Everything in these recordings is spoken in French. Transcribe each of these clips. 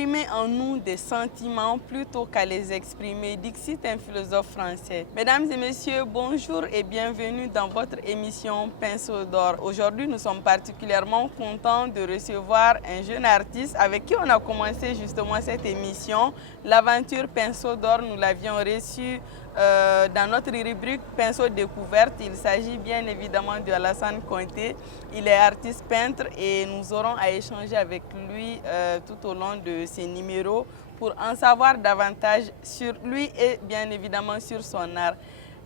imprimer en nous des sentiments plutôt qu'à les exprimer. Dixit, un philosophe français. Mesdames et messieurs, bonjour et bienvenue dans votre émission Pinceau d'or. Aujourd'hui, nous sommes particulièrement contents de recevoir un jeune artiste avec qui on a commencé justement cette émission. L'aventure Pinceau d'or, nous l'avions reçu dans notre rubrique Pinceau découverte. Il s'agit bien évidemment de Alassane Conté. Il est artiste peintre et nous aurons à échanger avec lui tout au long de ces numéros pour en savoir davantage sur lui et bien évidemment sur son art.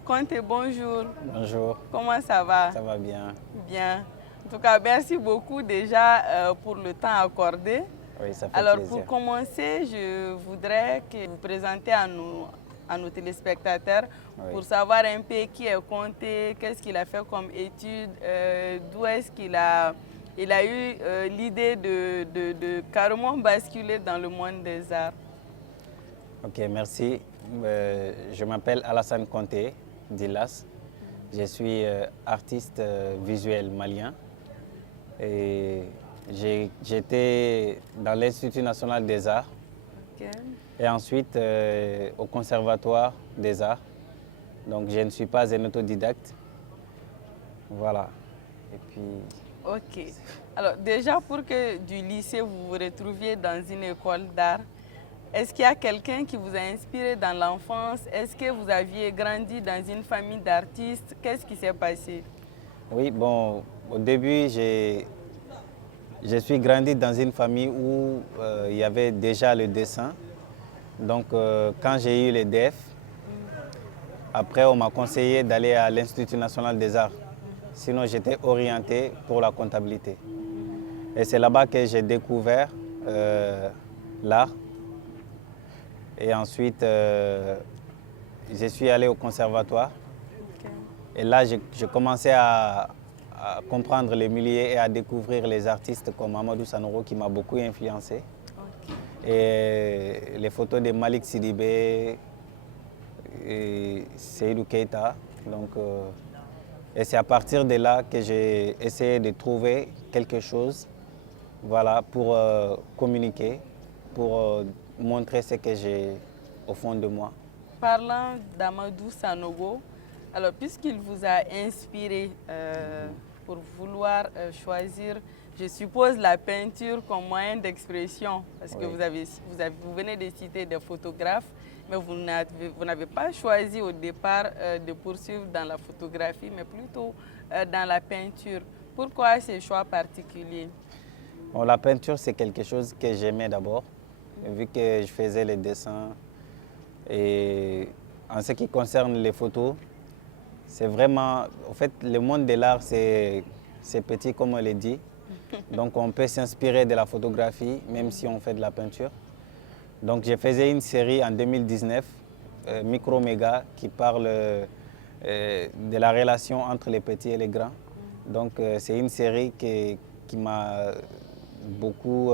Conté, bonjour. Bonjour. Comment ça va? Ça va bien. Bien. En tout cas, merci beaucoup déjà pour le temps accordé. Oui, ça fait Alors, plaisir. pour commencer, je voudrais que vous présentiez à nos téléspectateurs pour savoir un peu qui est Conté, qu'est-ce qu'il a fait comme études, d'où est-ce qu'il a eu l'idée de carrément basculer dans le monde des arts. Ok, merci. Je m'appelle Alassane Conté Dilas. Je suis artiste visuel malien et j'étais dans l'Institut national des arts et ensuite au Conservatoire des arts. Donc je ne suis pas un autodidacte. Voilà. Et puis... Ok. Alors déjà pour que du lycée vous vous retrouviez dans une école d'art, est-ce qu'il y a quelqu'un qui vous a inspiré dans l'enfance? Est-ce que vous aviez grandi dans une famille d'artistes? Qu'est-ce qui s'est passé? Oui, bon, au début, je suis grandi dans une famille où il y avait déjà le dessin. Donc, quand j'ai eu les DEF, après, on m'a conseillé d'aller à l'Institut national des arts. Sinon, j'étais orienté pour la comptabilité. Et c'est là-bas que j'ai découvert l'art. Et ensuite, je suis allé au conservatoire. Et là, j'ai commencé à comprendre les milieux et à découvrir les artistes comme Amadou Sanoro qui m'a beaucoup influencé. Et les photos de Malik Sidibé et Seydou Keita. Donc, et c'est à partir de là que j'ai essayé de trouver quelque chose, voilà, pour communiquer, pour montrer ce que j'ai au fond de moi. Parlant d'Amadou Sanogo, alors puisqu'il vous a inspiré pour vouloir choisir, je suppose, la peinture comme moyen d'expression, parce que vous venez de citer des photographes, mais vous n'avez pas choisi au départ de poursuivre dans la photographie, mais plutôt dans la peinture. Pourquoi ce choix particulier? Bon, la peinture, c'est quelque chose que j'aimais d'abord, vu que je faisais les dessins. Et en ce qui concerne les photos, c'est vraiment... En fait, le monde de l'art, c'est petit, comme on l'a dit. Donc, on peut s'inspirer de la photographie, même si on fait de la peinture. Donc, je faisais une série en 2019, Micro Méga, qui parle de la relation entre les petits et les grands. Donc, c'est une série qui m'a beaucoup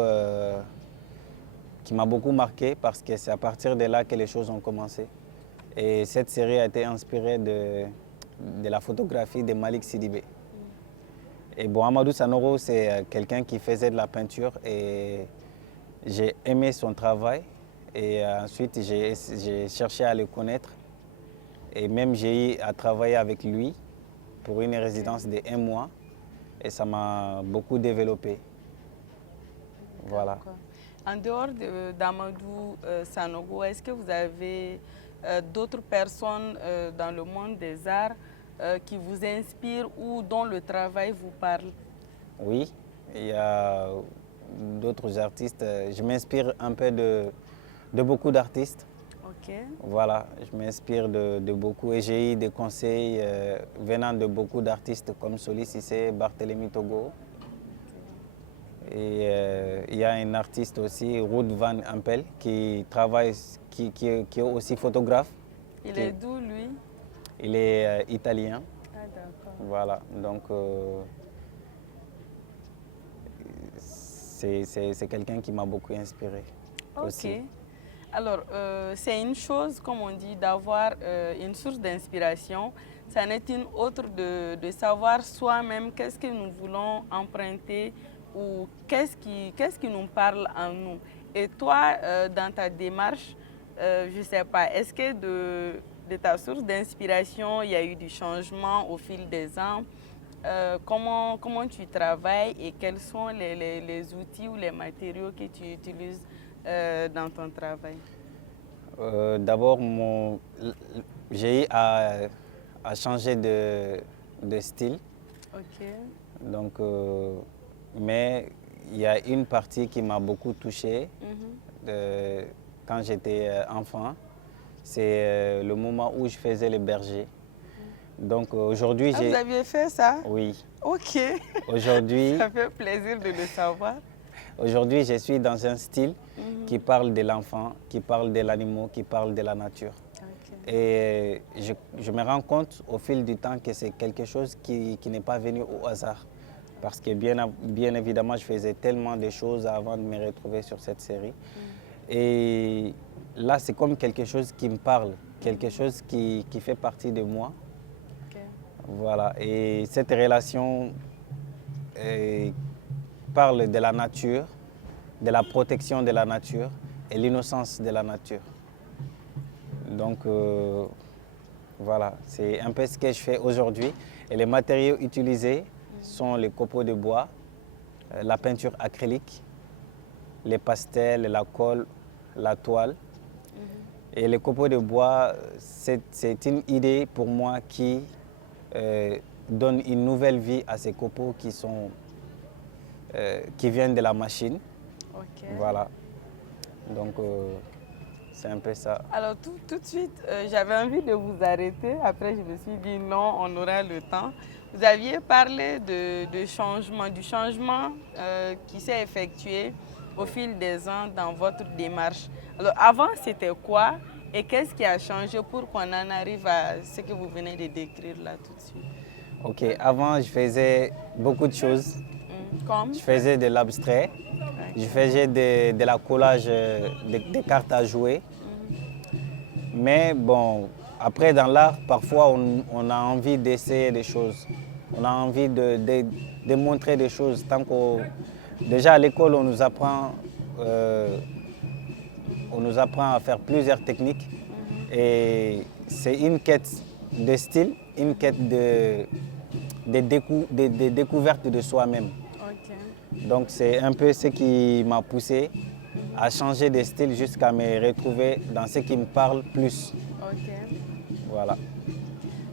marqué parce que c'est à partir de là que les choses ont commencé. Et cette série a été inspirée de la photographie de Malik Sidibé. Et bon, Amadou Sanoro, c'est quelqu'un qui faisait de la peinture et j'ai aimé son travail. Et ensuite, j'ai cherché à le connaître. Et même j'ai eu à travailler avec lui pour une résidence de 1 mois. Et ça m'a beaucoup développé. Voilà. En dehors d'Amadou Sanogo, est-ce que vous avez d'autres personnes dans le monde des arts qui vous inspirent ou dont le travail vous parle? Oui, il y a d'autres artistes. Je m'inspire un peu de beaucoup d'artistes. Ok. Voilà, je m'inspire de beaucoup et j'ai eu des conseils venant de beaucoup d'artistes comme Soli Cissé, Barthélemy Togo. Et il y a un artiste aussi, Ruud van Ampel, qui travaille, qui est aussi photographe. Il est d'où, lui? Il est italien. Ah, d'accord. Voilà, donc c'est quelqu'un qui m'a beaucoup inspiré aussi. Alors, c'est une chose, comme on dit, d'avoir une source d'inspiration. Ça n'est une autre de savoir soi-même qu'est-ce que nous voulons emprunter ou qu'est-ce qui nous parle en nous. Et toi, dans ta démarche, je ne sais pas, est-ce que de ta source d'inspiration, il y a eu du changement au fil des ans? Comment tu travailles et quels sont les outils ou les matériaux que tu utilises dans ton travail? D'abord, j'ai eu à changer de style. Ok. Donc, mais il y a une partie qui m'a beaucoup touché quand j'étais enfant. C'est le moment où je faisais le berger. Donc aujourd'hui, Ah, vous aviez fait ça? Oui. Ok. Aujourd'hui, Ça fait plaisir de le savoir. aujourd'hui, je suis dans un style qui parle de l'enfant, qui parle de l'animal, qui parle de la nature. Ok. Et je me rends compte au fil du temps que c'est quelque chose qui n'est pas venu au hasard. Parce que bien évidemment, je faisais tellement de choses avant de me retrouver sur cette série. Et là, c'est comme quelque chose qui me parle, quelque chose qui fait partie de moi. Ok. Voilà. Et cette relation parle de la nature, de la protection de la nature et l'innocence de la nature. Donc, voilà, c'est un peu ce que je fais aujourd'hui. Et les matériaux utilisés sont les copeaux de bois, la peinture acrylique, les pastels, la colle, la toile. Et les copeaux de bois, c'est une idée pour moi qui donne une nouvelle vie à ces copeaux qui viennent de la machine. Ok. Voilà. Donc, c'est un peu ça. Alors tout de suite, j'avais envie de vous arrêter. Après, je me suis dit non, on aura le temps. Vous aviez parlé de changement, du changement qui s'est effectué au fil des ans dans votre démarche. Alors avant, c'était quoi et qu'est-ce qui a changé pour qu'on en arrive à ce que vous venez de décrire là tout de suite? Ok, avant, je faisais beaucoup de choses. Comme? Je faisais de l'abstrait, je faisais de la collage, des cartes à jouer. Mais bon, après dans l'art, parfois on a envie d'essayer des choses. On a envie de montrer des choses. Déjà à l'école, on nous apprend à faire plusieurs techniques. Et c'est une quête de style, une quête de découverte de soi-même. Ok. Donc c'est un peu ce qui m'a poussé à changer de style jusqu'à me retrouver dans ce qui me parle plus. Ok. Voilà.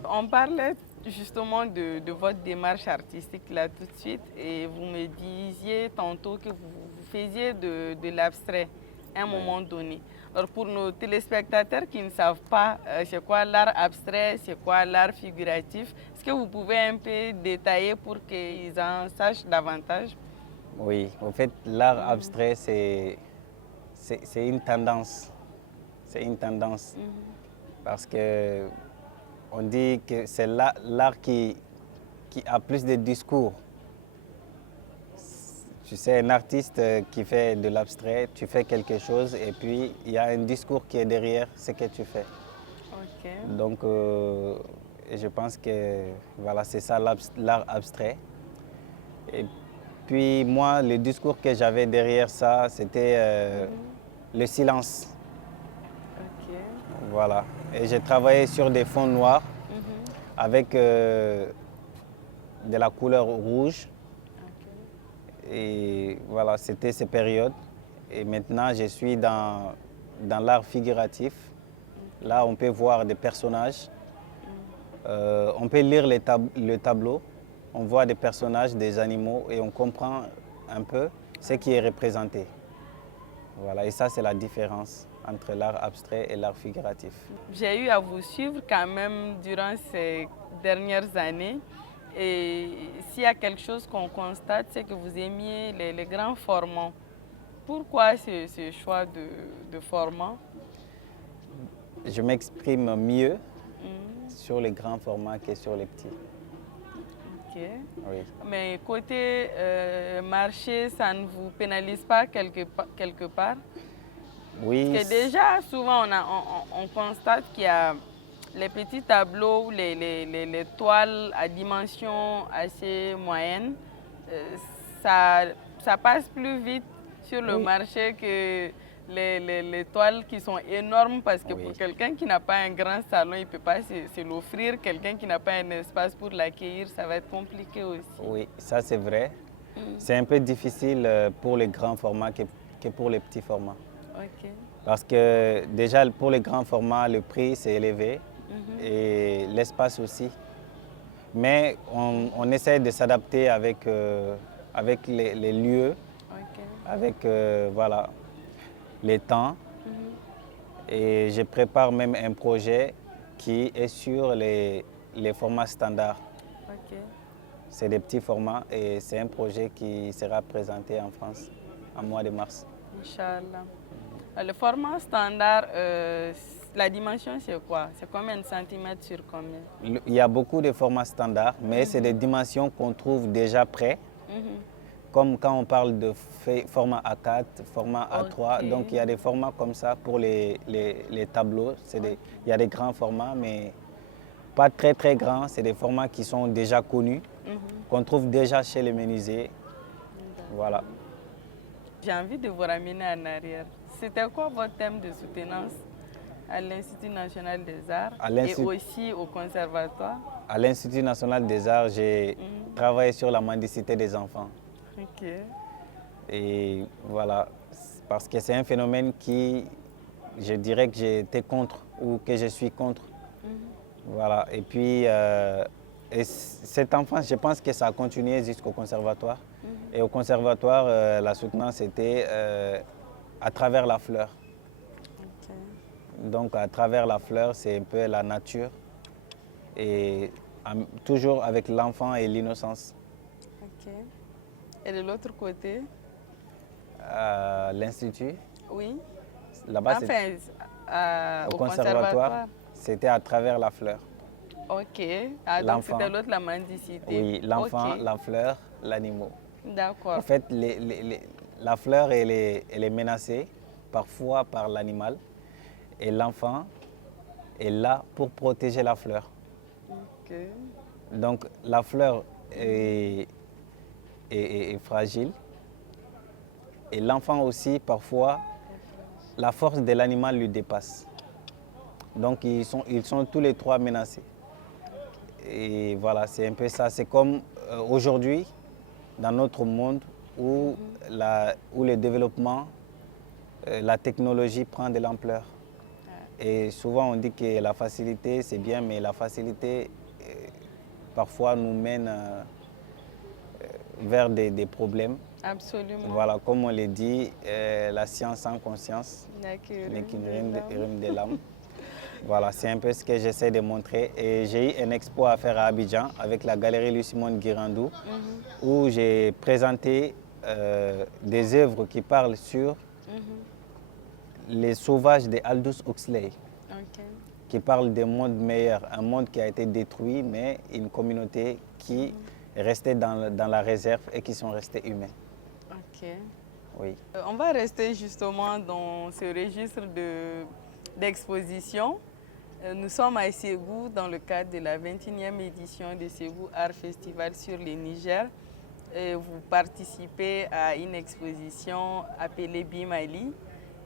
On parlait justement de votre démarche artistique là tout de suite et vous me disiez tantôt que vous faisiez de l'abstrait à un moment donné. Alors pour nos téléspectateurs qui ne savent pas c'est quoi l'art abstrait, c'est quoi l'art figuratif, est-ce que vous pouvez un peu détailler pour qu'ils en sachent davantage? Oui, en fait, l'art abstrait, c'est une tendance. C'est une tendance. Parce que on dit que c'est l'art qui a plus de discours. Tu sais, un artiste qui fait de l'abstrait, tu fais quelque chose et puis il y a un discours qui est derrière ce que tu fais. Ok. Donc, je pense que voilà, c'est ça l'art abstrait. Et puis moi, le discours que j'avais derrière ça, c'était le silence. Ok. Voilà. Et j'ai travaillé sur des fonds noirs avec de la couleur rouge. Et voilà, c'était ces périodes. Et maintenant, je suis dans l'art figuratif. Là, on peut voir des personnages. On peut lire le tableau. On voit des personnages, des animaux et on comprend un peu ce qui est représenté. Voilà, et ça, c'est la différence entre l'art abstrait et l'art figuratif. J'ai eu à vous suivre quand même durant ces dernières années. Et s'il y a quelque chose qu'on constate, c'est que vous aimiez les grands formats. Pourquoi ce choix de format? Je m'exprime mieux sur les grands formats que sur les petits. Ok. Oui. Mais côté marché, ça ne vous pénalise pas quelque part? Oui. Parce que déjà, souvent, on constate qu'il y a les petits tableaux, les toiles à dimension assez moyenne, ça passe plus vite sur le Oui. marché que les toiles qui sont énormes parce que Oui. pour quelqu'un qui n'a pas un grand salon, il ne peut pas se l'offrir. Quelqu'un qui n'a pas un espace pour l'accueillir, ça va être compliqué aussi. Oui, ça c'est vrai. Mm. C'est un peu difficile pour les grands formats que pour les petits formats. Ok. Parce que déjà pour les grands formats, le prix c'est élevé Mhm. et l'espace aussi. Mais on essaie de s'adapter avec les lieux, Ok. avec voilà, les temps. Mhm. Et je prépare même un projet qui est sur les formats standards. Ok. C'est des petits formats et c'est un projet qui sera présenté en France en mois de mars. Inch'Allah. Le format standard, la dimension c'est quoi? C'est combien de centimètres sur combien? Il y a beaucoup de formats standards, mais c'est des dimensions qu'on trouve déjà prêts. Mhm. Comme quand on parle de format A4, format A3, Ok. donc il y a des formats comme ça pour les tableaux. Il y a des grands formats, mais pas très très grands. C'est des formats qui sont déjà connus, Mhm. qu'on trouve déjà chez les menuisiers. Voilà. J'ai envie de vous ramener en arrière. C'était quoi votre thème de soutenance à l'Institut national des arts et aussi au conservatoire? À l'Institut national des arts, j'ai travaillé sur la mendicité des enfants. Ok. Et voilà, parce que c'est un phénomène qui, je dirais que j'ai été contre ou que je suis contre. Voilà, et puis cet enfant, je pense que ça a continué jusqu'au conservatoire. Et au conservatoire, la soutenance était à travers la fleur. Ok. Donc à travers la fleur, c'est un peu la nature. Et toujours avec l'enfant et l'innocence. Ok. Et de l'autre côté? L'Institut, Oui. là-bas, Enfin, au conservatoire, c'était à travers la fleur. Ok. Ah, donc L'enfant. c'était l'autre, la mendicité. Oui, l'enfant, Ok. la fleur, l'animal. D'accord. En fait, la fleur, elle est menacée parfois par l'animal et l'enfant est là pour protéger la fleur. Ok. Donc la fleur est fragile et l'enfant aussi, parfois, la force de l'animal lui dépasse. Donc ils sont tous les trois menacés. Et voilà, c'est un peu ça. C'est comme aujourd'hui, dans notre monde, où le développement, la technologie prend de l'ampleur. Et souvent on dit que la facilité c'est bien, mais la facilité parfois nous mène vers des problèmes. Absolument. Voilà, comme on le dit, la science sans conscience n'est qu'une rime de l'âme. Voilà, c'est un peu ce que j'essaie de montrer. Et j'ai eu un expo à faire à Abidjan avec la galerie Lucie-Monde Guirandou, où j'ai présenté des œuvres qui parlent sur les sauvages de Aldous Huxley, qui parlent d'un monde meilleur, un monde qui a été détruit, mais une communauté qui est restée dans la réserve et qui sont restés humains. Ok. Oui. On va rester justement dans ce registre d'exposition. Nous sommes à Ségou dans le cadre de la 21e édition de Ségou Art Festival sur le Niger. Vous participez à une exposition appelée Bimali.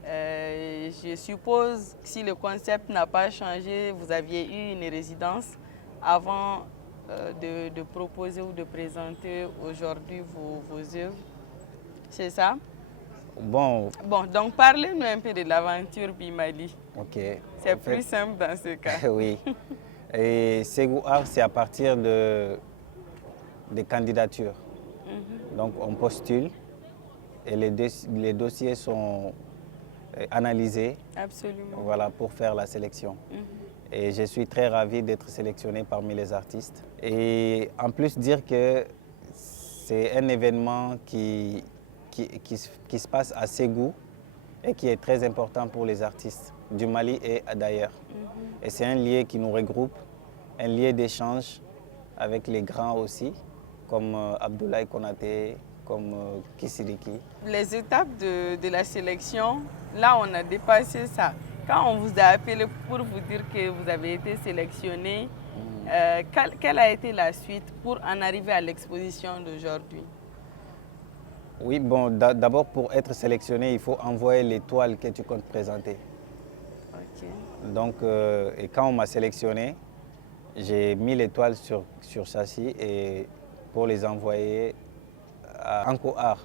Je suppose que si le concept n'a pas changé, vous aviez eu une résidence avant de proposer ou de présenter aujourd'hui vos œuvres. C'est ça? Bon, donc parlez-nous un peu de l'aventure Bimali. ok. C'est plus simple dans ce cas. Oui. Et Ségou Art, c'est à partir des candidatures. Donc on postule et les dossiers sont analysés. Absolument. Voilà, pour faire la sélection. Et je suis très ravi d'être sélectionné parmi les artistes. Et en plus dire que c'est un événement qui se passe à Ségou et qui est très important pour les artistes du Mali et d'ailleurs. Et c'est un lieu qui nous regroupe, un lieu d'échange avec les grands aussi, comme Abdoulaye Konaté, comme Kisidiki. Les étapes de la sélection, là on a dépassé ça. Quand on vous a appelé pour vous dire que vous avez été sélectionné, quelle a été la suite pour en arriver à l'exposition d'aujourd'hui? Oui, bon, d'abord pour être sélectionné, il faut envoyer l'étoile que tu comptes présenter. Ok. Donc, et quand on m'a sélectionné, j'ai mis l'étoile sur châssis et pour les envoyer à Anko Art.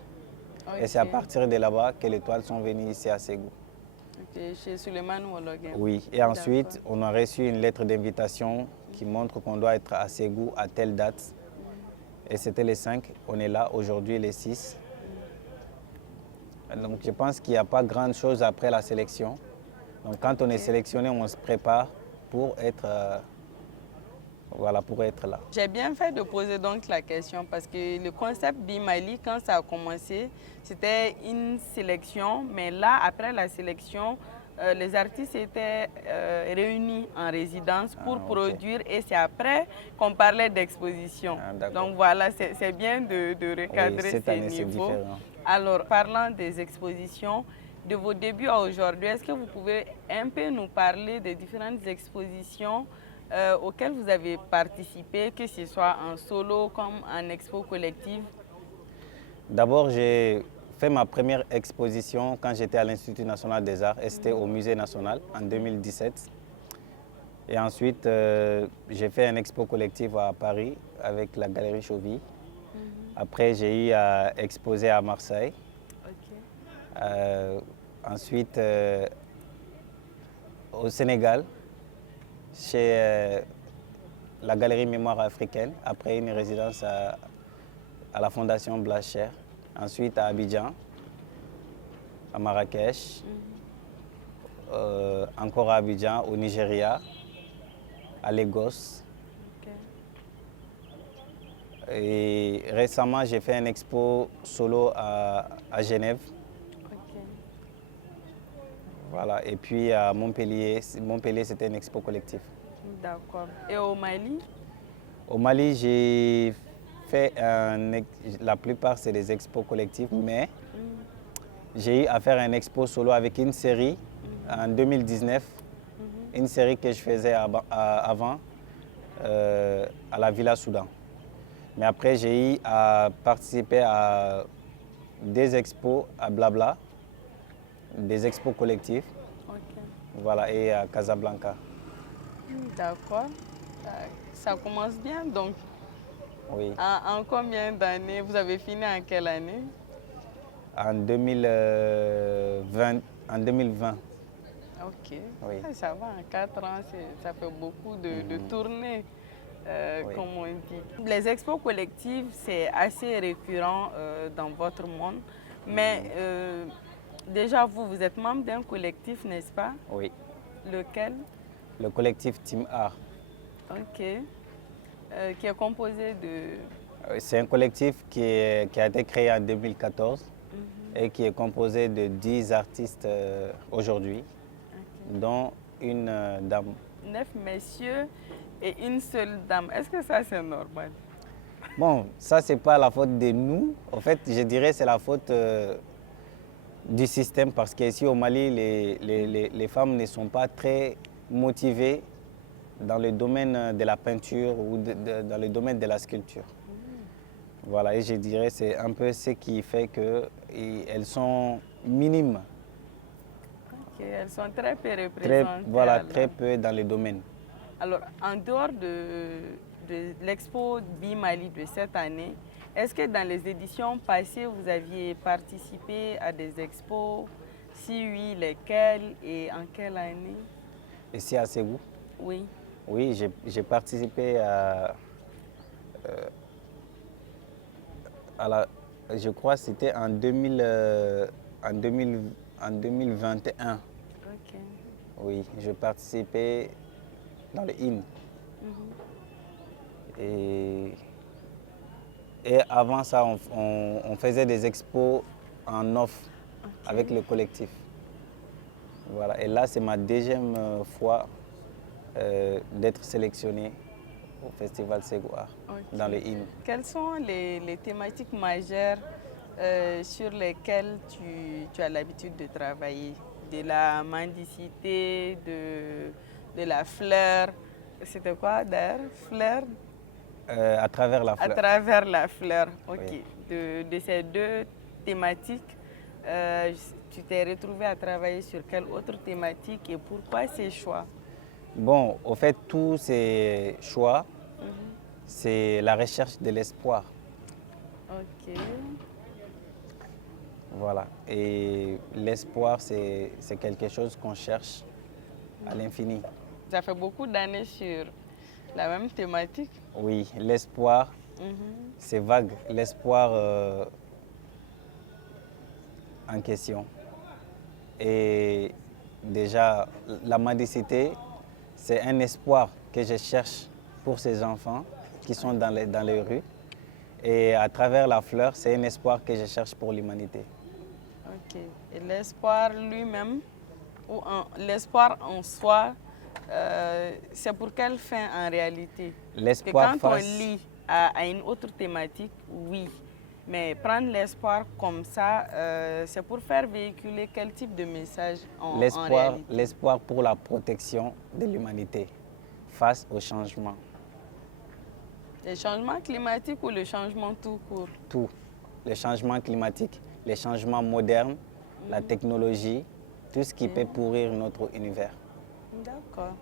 Et c'est à Ok. partir de là-bas que les toiles sont venues ici à Ségou. Ok, chez Suleiman Wologuin. Oui, et ensuite, on a reçu une lettre d'invitation qui montre qu'on doit être à Ségou à telle date. Et c'était les 5, on est là aujourd'hui les 6. Donc je pense qu'il n'y a pas grande chose après la sélection. Donc quand on est sélectionné, on se prépare pour être, voilà, pour être là. J'ai bien fait de poser donc la question parce que le concept Bimali, quand ça a commencé, c'était une sélection. Mais là, après la sélection, les artistes étaient réunis en résidence pour produire et c'est après qu'on parlait d'exposition. Donc voilà, c'est bien de recadrer cette ces année, c'est niveaux. différent. Alors, parlant des expositions, de vos débuts à aujourd'hui, est-ce que vous pouvez un peu nous parler des différentes expositions auxquelles vous avez participé, que ce soit en solo comme en expo collective? D'abord, j'ai fait ma première exposition quand j'étais à l'Institut national des arts et c'était au Musée national en 2017. Et ensuite, j'ai fait une expo collective à Paris avec la Galerie Chauvis. Après, j'ai eu à exposer à Marseille. Ensuite, au Sénégal, chez la Galerie Mémoire africaine, après une résidence à la Fondation Blacher. Ensuite, à Abidjan, à Marrakech, encore à Abidjan, au Nigeria, à Lagos. Et récemment, j'ai fait une expo solo à Genève. Voilà. Et puis à Montpellier, c'était une expo collective. D'accord. Et au Mali? Au Mali, j'ai fait la plupart, c'est des expos collectives, mais j'ai eu à faire une expo solo avec une série en 2019, une série que je faisais avant à la Villa Soudan. Mais après, j'ai eu à participer à des expos à Blabla, des expos collectifs, voilà, et à Casablanca. D'accord. Ça commence bien donc. Oui. En combien d'années? Vous avez fini en quelle année? En 2020. En 2020. Ok. Oui. Ça va, en 4 ans, ça fait beaucoup de tournées. Comme on dit. Les expos collectives, c'est assez récurrent dans votre monde. Mais déjà, vous êtes membre d'un collectif, n'est-ce pas? Oui. Lequel? Le collectif Team Art. Ok. Qui est composé de... C'est un collectif qui a été créé en 2014 et qui est composé de 10 artistes aujourd'hui, dont une dame. 9 messieurs et une seule dame. Est-ce que ça, c'est normal? Bon, ça, c'est pas la faute de nous. En fait, je dirais que c'est la faute du système parce qu'ici au Mali, les femmes ne sont pas très motivées dans le domaine de la peinture ou dans le domaine de la sculpture. Voilà, et je dirais que c'est un peu ce qui fait qu'elles sont minimes. Ok, elles sont très peu représentées. Voilà, très peu dans le domaine. Alors, en dehors de l'expo Bimali de cette année, est-ce que dans les éditions passées, vous aviez participé à des expos? Si oui, lesquelles et en quelle année? Ici à Ségou? Oui. Oui, j'ai participé à je crois que c'était en 2021. Ok. Oui, je participais dans le IN. Et avant ça, on faisait des expos en off avec le collectif. Voilà. Et là, c'est ma deuxième fois d'être sélectionné au Festival Ségou Art dans le IN. Quelles sont les thématiques majeures sur lesquelles tu as l'habitude de travailler? De la mendicité, de la fleur. C'était quoi d'ailleurs? Fleur? À travers la fleur. À travers la fleur, ok. Oui. De ces deux thématique. Tu t'es retrouvé à travailler sur quelle autre thématique et pourquoi ces choix? Bon, au fait, tous ces choix, c'est la recherche de l'espoir. Ok. Voilà. Et l'espoir, c'est quelque chose qu'on cherche à l'infini. Ça fait beaucoup d'années sur la même thématique. Oui, l'espoir, c'est vague. L'espoir en question. Et déjà, la mendicité, c'est un espoir que je cherche pour ces enfants qui sont dans les rues. Et à travers la fleur, c'est un espoir que je cherche pour l'humanité. Ok. Et l'espoir lui-même, ou l'espoir en soi, c'est pour quelle fin en réalité? L'espoir Quand on lit à une autre thématique, oui. Mais prendre l'espoir comme ça, c'est pour faire véhiculer quel type de message en réalité? L'espoir pour la protection de l'humanité face au changement. Les changements climatiques ou le changement tout court? Tout. Les changements climatiques, les changements modernes, la technologie, tout ce qui peut pourrir notre univers. D'accord.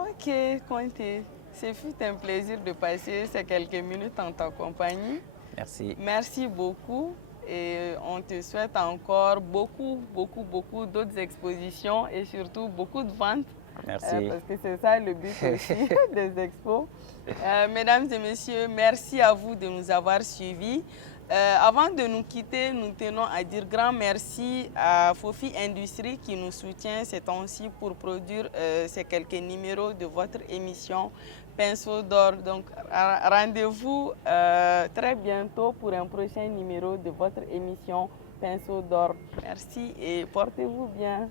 Ok, Conté. Ce fut un plaisir de passer ces quelques minutes en ta compagnie. Merci. Merci beaucoup et on te souhaite encore beaucoup d'autres expositions et surtout beaucoup de ventes. Merci. Parce que c'est ça le but aussi des expos. Mesdames et messieurs, merci à vous de nous avoir suivis. Avant de nous quitter, nous tenons à dire grand merci à Fofi Industrie qui nous soutient ces temps-ci pour produire ces quelques numéros de votre émission Pinceau d'or. Donc rendez-vous très bientôt pour un prochain numéro de votre émission Pinceau d'or. Merci et portez-vous bien.